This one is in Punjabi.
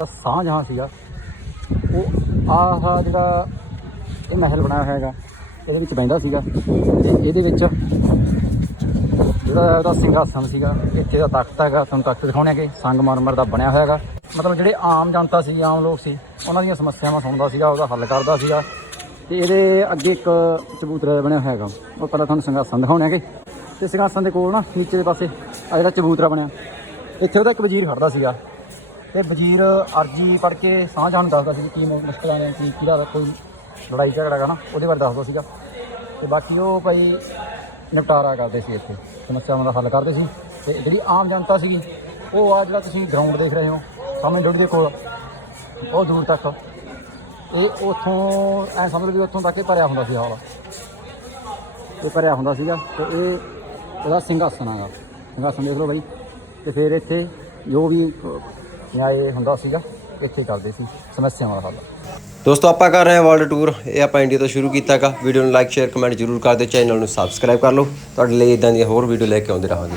ਸਾਹ ਜਹਾਂ ਸੀਗਾ ਉਹ ਆਹ ਜਿਹੜਾ ਇਹ ਮਹਿਲ ਬਣਾਇਆ ਹੋਇਆ ਹੈਗਾ, ਇਹਦੇ ਵਿੱਚ ਬੈਂਦਾ ਸੀਗਾ। ਤੇ ਇਹਦੇ ਵਿੱਚ ਜਿਹੜਾ ਉਹਦਾ ਸਿੰਘਾਸਨ ਸੀਗਾ, ਇੱਥੇ ਦਾ ਤਖਤ ਹੈਗਾ, ਤੁਹਾਨੂੰ ਤਖਤ ਦਿਖਾਉਣੇਗੇ ਸੰਗਮਰਮਰ ਦਾ ਬਣਿਆ ਹੋਇਆ ਹੈਗਾ। ਮਤਲਬ ਜਿਹੜੇ ਆਮ ਜਨਤਾ ਸੀ, ਆਮ ਲੋਕ ਸੀ, ਉਹਨਾਂ ਦੀਆਂ ਸਮੱਸਿਆਵਾਂ ਸੁਣਦਾ ਸੀਗਾ, ਉਹਦਾ ਹੱਲ ਕਰਦਾ ਸੀਗਾ। ਤੇ ਇਹਦੇ ਅੱਗੇ ਇੱਕ ਚਬੂਤਰਾ ਬਣਿਆ ਹੋਇਆ ਹੈਗਾ ਉਹ ਪਹਿਲਾਂ ਤੁਹਾਨੂੰ ਸਿੰਘਾਸਨ ਦਿਖਾਉਣੇਗੇ ਤੇ ਸਿੰਘਾਸਨ ਦੇ ਕੋਲ ਨਾ ਨੀਚੇ ਦੇ ਪਾਸੇ ਆ ਜਿਹੜਾ ਚਬੂਤਰਾ ਬਣਿਆ, ਇੱਥੇ ਉਹਦਾ ਇੱਕ ਵਜ਼ੀਰ ਖੜਦਾ ਸੀਗਾ। ਤੇ ਵਜ਼ੀਰ ਅਰਜੀ ਪੜ੍ਹ ਕੇ ਸਾਹ ਜਾਣ ਦੱਸਦਾ ਸੀ ਕਿ ਕੀ ਮੁ- ਮੁਸ਼ਕਲਾਂ ਨੇ, ਕੀ ਕਿਹਦਾ ਕੋਈ ਲੜਾਈ ਝਗੜਾ ਹੈਗਾ ਨਾ, ਉਹਦੇ ਬਾਰੇ ਦੱਸਦਾ ਸੀਗਾ। ਤੇ ਬਾਕੀ ਉਹ ਭਾਈ ਨਿਪਟਾਰਾ ਕਰਦੇ ਸੀ ਇੱਥੇ, ਸਮੱਸਿਆਵਾਂ ਦਾ ਹੱਲ ਕਰਦੇ ਸੀ। ਤੇ ਜਿਹੜੀ ਆਮ ਜਨਤਾ ਸੀਗੀ, ਉਹ ਆ ਜਿਹੜਾ ਤੁਸੀਂ ਗਰਾਊਂਡ ਦੇਖ ਰਹੇ ਹੋ, ਸਾਹਮਣੇ ਡੋਡੀ ਦੇ ਕੋਲ, ਬਹੁਤ ਦੂਰ ਤੱਕ। ਇਹ ਉਥੋਂ, ਐ ਸਮਝ ਲਓ ਵੀ ਉੱਥੋਂ ਤੱਕ ਇਹ ਭਰਿਆ ਹੁੰਦਾ ਸੀ ਹਾਲ। ਇਹ ਭਰਿਆ ਹੁੰਦਾ ਸੀਗਾ, ਤੇ ਇਹ ਉਹਦਾ ਸਿੰਘਾਸਨ ਹੈਗਾ। ਸਿੰਘਾਸਨ ਦੇਖ ਲਓ ਬਾਈ, ਤੇ ਫਿਰ ਇੱਥੇ ਜੋ ਵੀ ਜਾਂ ਇਹ ਹੁੰਦਾ ਸੀਗਾ, ਇੱਥੇ ਕਰਦੇ ਸੀ, ਸਮੱਸਿਆਵਾਂ ਦਾ ਹੱਲ। ਦੋਸਤੋ, ਆਪਾਂ ਕਰ ਰਹੇ ਹਾਂ ਵਰਲਡ ਟੂਰ ਇਹ ਆਪਾਂ ਇੰਡੀਆ ਤੋਂ ਸ਼ੁਰੂ ਕੀਤਾਗਾ। ਵੀਡੀਓ ਨੂੰ ਲਾਈਕ ਸ਼ੇਅਰ ਕਮੈਂਟ ਜ਼ਰੂਰ ਕਰ ਦਿਓ ਚੈਨਲ ਨੂੰ ਸਬਸਕ੍ਰਾਈਬ ਕਰ ਲਓ। ਤੁਹਾਡੇ ਲਈ ਇਦਾਂ ਦੀਆਂ ਹੋਰ ਵੀਡੀਓ ਲੈ ਕੇ ਆਉਂਦੇ ਰਹਾਂਗੇ।